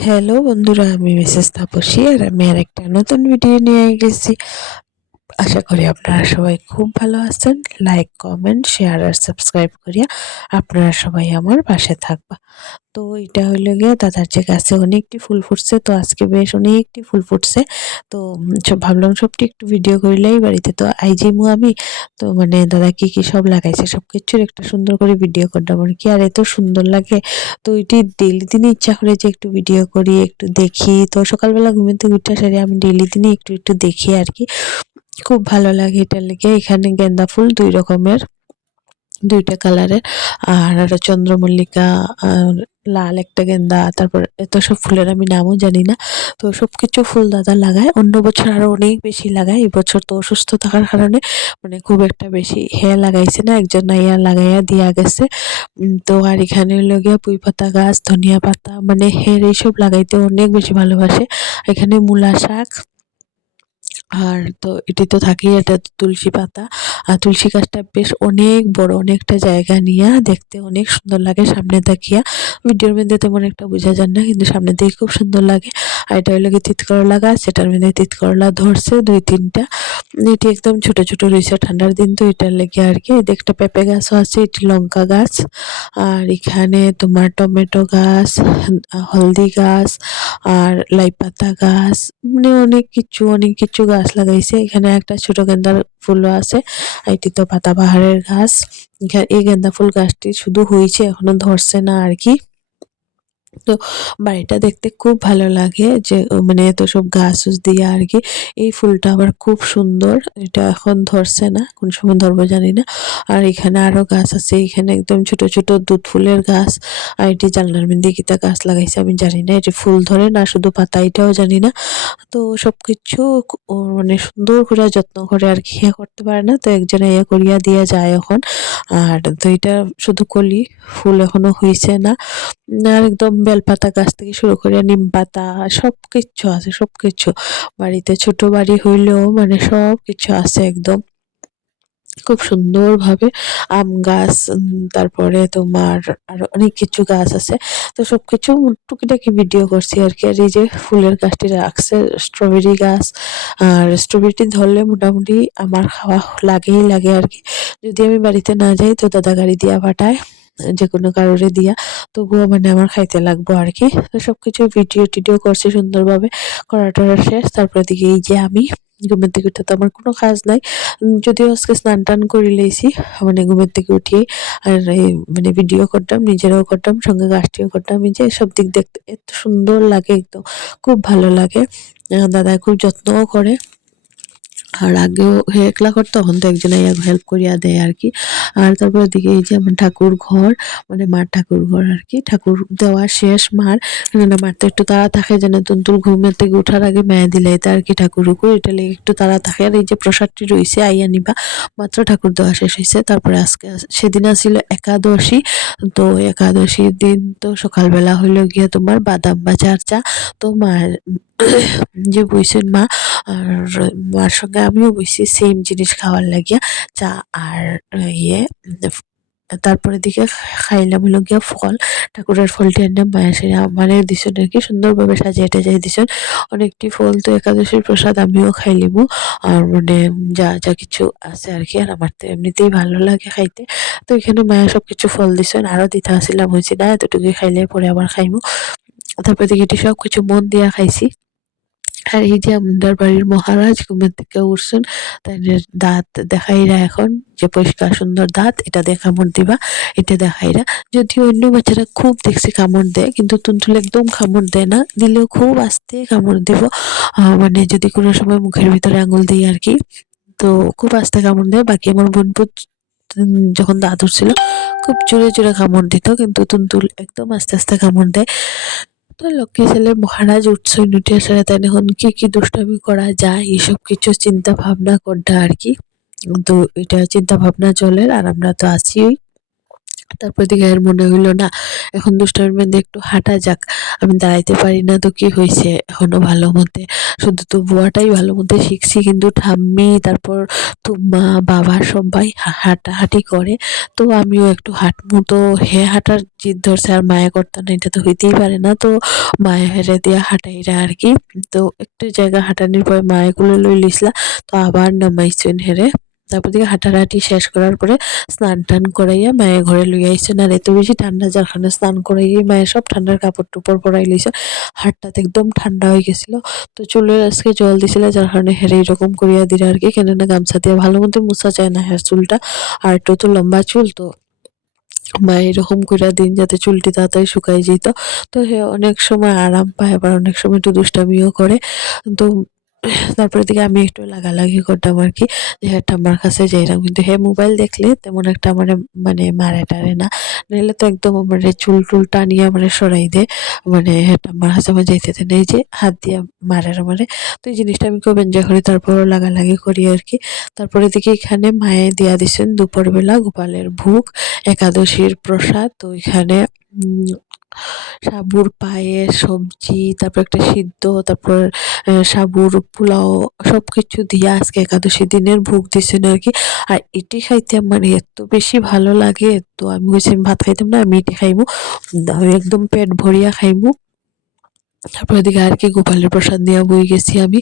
Hello বন্ধুরা আমি Mrs Tapasi আর আমি আর একটা নতুন ভিডিও নিয়ে গেছি আশা করি আপনারা সবাই খুব ভালো আছেন। লাইক কমেন্ট শেয়ার আর সাবস্ক্রাইব করিয়া আপনারা সবাই আমার পাশে থাকবা। তো এটা হইল গিয়ে দাদার যে গাছে অনেকটি ফুল ফুটছে তো আজকে বেশ অনেকটি ফুল ফুটছে। তো সব ভাবলাম সবটি একটু ভিডিও করিলেই বাড়িতে। তো আইজিমু আমি তো মানে দাদা কি কি সব লাগাইছে সব কিছুর একটা সুন্দর করে ভিডিও করলাম। আর কি আর এত সুন্দর লাগে। তো এটি ডেলি দিনে ইচ্ছা করে যে একটু ভিডিও করি একটু দেখি। তো সকালবেলা থেকে উঠে সেরে আমি ডেলি দিনে একটু একটু দেখি আর কি। খুব ভালো লাগে এটার লেগে। এখানে গেন্দা ফুল দুই রকমের, দুইটা কালারের। আর চন্দ্রমল্লিকা লাল একটা গেন্দা, তারপর এত সব ফুলের আমি নামও জানি না। তো সব কিছু ফুল দাদা লাগায়। অন্য বছর আরও অনেক বেশি লাগায়। এবছর তো অসুস্থ থাকার কারণে মানে খুব একটা বেশি হে লাগাইছে না। একজন নাইয়া লাগাইয়া দিয়া গেছে। তো আর এখানে হলো গিয়া পুঁই পাতা গাছ, ধনিয়া পাতা মানে হের এইসব লাগাইতে অনেক বেশি ভালোবাসে। এখানে মূলা শাক আর তো এটি তো থাকেই এটা তুলসী পাতা। আর তুলসী গাছটা বেশ অনেক বড়, অনেকটা জায়গা নিয়ে দেখতে অনেক সুন্দর লাগে সামনে দেখিয়া ভিডিওর মধ্যে তেমন একটা বোঝা যায় না, কিন্তু সামনে থেকে খুব সুন্দর লাগে। আর এটা হলো কি তিতকরলা গাছ, সেটার মধ্যে তিতকরলা ধরছে দুই তিনটা। এটি একদম ছোট ছোট রয়েছে, ঠান্ডার দিন তো এটার লেগে আর কি। একটা পেঁপে গাছও আছে, এটি লঙ্কা গাছ। আর এখানে তোমার টমেটো গাছ, হলদি গাছ, আর লাই পাতা গাছ মানে অনেক কিছু অনেক কিছু গাছ লাগাইছে। এখানে একটা ছোট গেন্দার ফুলও আছে এটি তো পাতাবাহারের গাছ। এই গেন্দা ফুল গাছটি শুধু হয়েছে, এখনও ধরছে না আর কি। তো বাড়িটা দেখতে খুব ভালো লাগে যে মানে এত সব গাছ দিয়ে আর কি। এই ফুলটা আবার খুব সুন্দর। এটা এখন ধরছে না, কোন সময় ধরবো জানি না। আর এখানে আরও গাছ আছে, এখানে একদম ছোট ছোট দুধ ফুলের গাছ। আর এটি জানলার মধ্যে কিতা গাছ লাগাইছে, আমি জানি না, এটি ফুল ধরে না শুধু পাতা এটাও জানি না। তো সবকিছু মানে সুন্দর করে যত্ন করে আর কি ইয়ে করতে পারে না। তো একজনে ইয়ে করিয়া দিয়া যায় এখন। আর তো এটা শুধু কলি, ফুল এখনও হয়েছে না। আর একদম বেলপাতা গাছ থেকে শুরু করে নিম পাতা সব কিছু আছে সব কিছু বাড়িতে ছোট বাড়ি হইলেও মানে সব কিছু আছে একদম। খুব সুন্দরভাবে আম গাছ তারপরে তোমার আরও অনেক কিছু গাছ আছে। তো সবকিছু টুকিটাকি ভিডিও করছি আর কি। আর এই যে ফুলের গাছটি রাখছে স্ট্রবেরি গাছ, আর স্ট্রবেরিটি ধরলে মোটামুটি আমার খাওয়া লাগেই লাগে আর কি। যদি আমি বাড়িতে না যাই তো দাদা গাড়ি দিয়া পাঠায়। যে কোনো কারোরে দিয়া। তবুও মানে আমার খাইতে লাগবো আর কি তো সব কিছু ভিডিও টিডিও করছি সুন্দরভাবে। করা টরা শেষ। তারপরে দিকে এই যে আমি, ঘুমের থেকে উঠে তো আমার কোনো কাজ নাই। যদিও আজকে স্নান টান করে লেছি মানে ঘুমের থেকে উঠিয়ে আর মানে ভিডিও করতাম, নিজেরাও করতাম, সঙ্গে গাছটিও করতাম। এই যে সব দিক দেখতে এত সুন্দর লাগে একদম। খুব ভালো লাগে। দাদা খুব যত্নও করে। আর আগেও একলা করতো তখন তো একজন হেল্প করিয়া দেয় আর কি। আর তারপর দিকে এই যে আমার ঠাকুর ঘর মানে মার ঠাকুর ঘর আর কি। ঠাকুর দেওয়া শেষ মার মার তো একটু তাড়া থাকে, যেন তুন্তুল ঘুমের থেকে উঠার আগে মায়া দিলে এটা আর কি ঠাকুর উকুর এটা লেগে একটু তাড়া থাকে। আর এই যে প্রসাদটি রয়েছে, আইয়া নিবা, মাত্র ঠাকুর দেওয়া শেষ হয়েছে তারপরে আজকে সেদিন আসছিল একাদশী। তো একাদশীর দিন তো সকালবেলা হইল গিয়ে তোমার বাদাম বা চা। তো মার যে বইছেন মা, আর মার সঙ্গে আমিও বইছি সেম জিনিস খাওয়ার লাগিয়া, চা আর ইয়ে তারপরে দিকে খাইলাম হলো গিয়া ফল, ঠাকুরের ফলটি এনে মায়া সেরে আমারে দিছেন আর কি, সুন্দরভাবে সাজিয়ে টাজিয়ে দিছেন। অনেকটি ফল তো একাদশীর প্রসাদ আমিও খাইলিমু, আর মানে যা যা কিছু আছে আর কি, আর আমার তো এমনিতেই ভালো লাগে খাইতে। তো এখানে মায়া সব কিছু ফল দিছেন আরও দিতে আসিলাম, হয়েছি না, এতটুকুই খাইলে পরে আবার খাইমু। তারপরে দিকে সব কিছু মন দিয়া খাইছি। আর এই যে আমাদের বাড়ির মহারাজ ঘুমের থেকে উঠছেন, তাই দাঁত দেখাইরা এখন, যে পরিষ্কার সুন্দর দাঁত, এটা দিয়ে কামড় দিবা, এটা দেখাইরা যদিও অন্য বাচ্চারা খুব দেখছি কামড় দেয়, কিন্তু তুনতুল একদম কামড় দেয় না, দিলেও খুব আস্তে কামড় দিব। মানে যদি কোনো সময় মুখের ভিতরে আঙুল দিই আর কি, তো খুব আস্তে কামড় দেয়। বাকি আমার বোনপুত যখন দাঁত উঠছিল, খুব জোরে জোরে কামড় দিত, কিন্তু তুনতুল একদম আস্তে আস্তে কামড় দেয়। লক্ষ্মী ছেলে মহারাজ উঠছে উঠে আসলে তাই এখন কি কি দুষ্টামি করা যায় এসব কিছু চিন্তা ভাবনা করতে আর কি? তো এটা চিন্তা ভাবনা চলে, আর আমরা তো আছি তারপর দিকে আর মনে হইল, না, এখন দুষ্টামির মধ্যে একটু হাঁটা যাক। আমি দাঁড়াইতে পারি না তো কি হয়েছে এখনও ভালো মতে। শুধু তো বুয়াটাই ভালো মতে শিখছি, কিন্তু ঠাম্মি, তারপর তোমা বাবা সবাই হাঁটাহাঁটি করে। তো আমিও একটু হাঁটবো তো হে হাঁটার জিদ ধরছে আর মায়া করতো না, এটা তো হইতেই পারে না। তো মায়া হেরে দিয়া হাঁটাইরা আর কি। তো একটু জায়গা হাঁটানির পরে মায়াগুলো লই লিসলা তো আবার নামাইছেন হেরে। তারপর দিকে হাঁটাহাঁটি শেষ করার পরে স্নান টান করাইয়া মায়ের ঘরে লইয়া আইসেন। আর এত বেশি ঠান্ডা যার কারণে স্নান করাইয়াই মায়ের সব ঠান্ডার কাপড় টুপড় পরাই লইছে। হাতটাতে একদম ঠান্ডা হয়ে গেছিল। তো চুলে আজকে জল দিছিল যার কারণে হেরে এরকম করিয়া দিলে আর কি। কেন না গামছা দিয়ে ভালো মতো মুছা যায় না হেয়ার চুলটা। আর একটু তো লম্বা চুল তো। মা এরকম কইরা দিন যাতে চুলটি তাড়াতাড়ি শুকাই যেত। তো হে অনেক সময় আরাম পায়, আবার অনেক সময় একটু দুষ্টামিও করে। তো তারপরে দিকে আমি একটু লাগালাগি করতাম আর কি, যে হ্যাঁ ঠাম্মার কাছে যাইলাম কিন্তু হে মোবাইল দেখলে তেমন একটা আমার মানে মারে টারে না। নাহলে তো একদম আমার চুল টুল টানিয়ে আমার সরাই দে মানে হে ঠাম্মার কাছে আমার যাইতে দেয় না। এই যে হাত দিয়ে মারে মারে তো এই জিনিসটা আমি খুব এনজয় করি, তারপরও লাগালাগি করি আর কি। তারপরে দিকে এখানে মায়ে দিয়া দিছেন দুপুরবেলা গোপালের ভোগ, একাদশীর প্রসাদ। তো এখানে সাবুর পায়েস সবজি, তারপর একটা সিদ্ধ, তারপর সাবুর পোলাও সবকিছু দিয়ে আজকে একাদশী দিনের ভোগ দিছেন আর কি। আর এটি খাইতে আমার এত বেশি ভালো লাগে, তো আমি বলছি ভাত খাইতাম না, আমি এটি খাইবো আমি একদম পেট ভরিয়া খাইবো তারপর এদিকে আর কি গোপালের প্রসাদ নিয়ে বই গেছি আমি,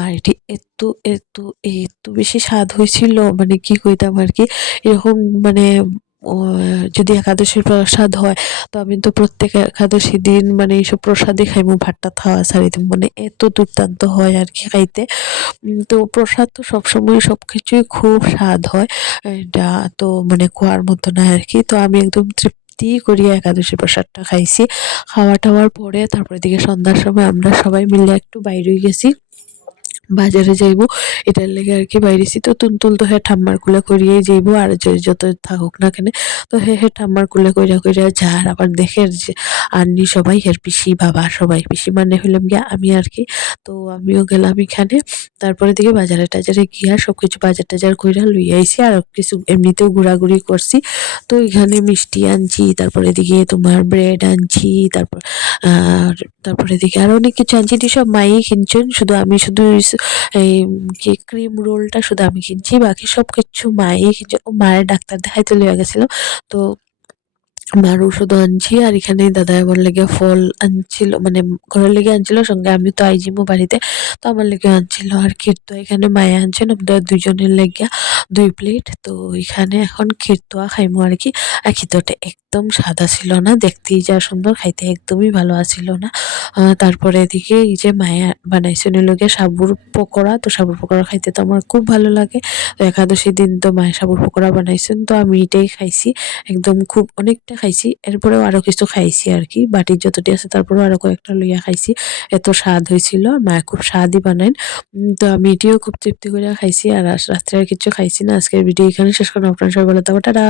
আর এটি এত এত এত বেশি স্বাদ হয়েছিল মানে কি কইতাম আর কি, এরকম মানে যদি একাদশীর প্রসাদ হয়, তো আমি তো প্রত্যেক একাদশী দিন মানে এইসব প্রসাদই খাইমু, ভাতটা খাওয়া ছাড়িতে মানে এত দুর্দান্ত হয় আর কি খাইতে। তো প্রসাদ তো সবসময় সব কিছুই খুব স্বাদ হয়। এটা তো মানে কোয়ার মতো না আর কি। তো আমি একদম তৃপ্তি করিয়া একাদশী প্রসাদটা খাইছি। খাওয়া টাওয়ার পরে তারপরে দিকে সন্ধ্যার সময় আমরা সবাই মিলে একটু বাইরে গেছি। বাজারে যাইবো, এটার লেগে আর কি বাইরেছি। তো তুনতুল তো হ্যাঁ ঠাম্মার কুলে করিয়েই যাইবো, আর যত থাকুক না কেন, তো হে হে ঠাম্মার কুলে কইরা কইরা যার আবার দেখে যে আননি সবাই, হের পিসি, বাবা সবাই, পিসি মানে হইলাম গিয়া আমি আর কি তো আমিও গেলাম এখানে, তারপরে দিকে বাজারে টাজারে গিয়া সবকিছু বাজার টাজার কইরা লই আইছি, আর কিছু এমনিতেও ঘোরাঘুরি করছি। তো এখানে মিষ্টি আনছি, তারপরে দিকে তোমার ব্রেড আনছি, তারপর, আর তারপরে দিকে আরও অনেক কিছু আনছি সব মাই কিনছেন, শুধু আমি শুধু এই কি ক্রিম রোলটা শুধু আমি কিনছি, বাকি সব কিছু মাই কিনছে। ও মায়ের ডাক্তার দেখাইতে লইয়া গেছিল। তো মার ওষুধ আনছি আর এখানে দাদা আমার লেগে ফল আনছিল মানে ঘরের লেগে আনছিল, সঙ্গে আমি তো আইজিমো বাড়িতে, তো আমার লেগে আনছিল আর ক্ষীর তো এখানে মায়া আনছেন আমাদের দুজনের লেগে দুই প্লেট তো এখানে এখন ক্ষীর তোয়া খাইমো আর কি। আর ক্ষীরটা একদম সাদা ছিল না, দেখতেই যা সুন্দর, খাইতে একদমই ভালো আছিল না। তারপরে এদিকে এই যে মায়া বানাইছেন লোকে সাবুর পকোড়া, তো সাবুর পকোড়া খাইতে তো আমার খুব ভালো লাগে। একাদশী দিন তো মায়ের সাবুর পকোড়া বানাইছেন, তো আমি এটাই খাইছি। একদম খুব অনেকটা খাইছি এরপরেও আরও কিছু খাইছি আর কি বাটির যতটি আছে তারপরেও আরও কয়েকটা লইয়া খাইছি। এত স্বাদ হয়েছিল মা খুব স্বাদই উম, তো আমি এটিও খুব তৃপ্তি করে খাইছি আর রাত্রে আর কিছু খাইছি না। আজকের ভিডিও এখানে শেষ করলাম। আপনার সবাই বলে থাকো টাটা!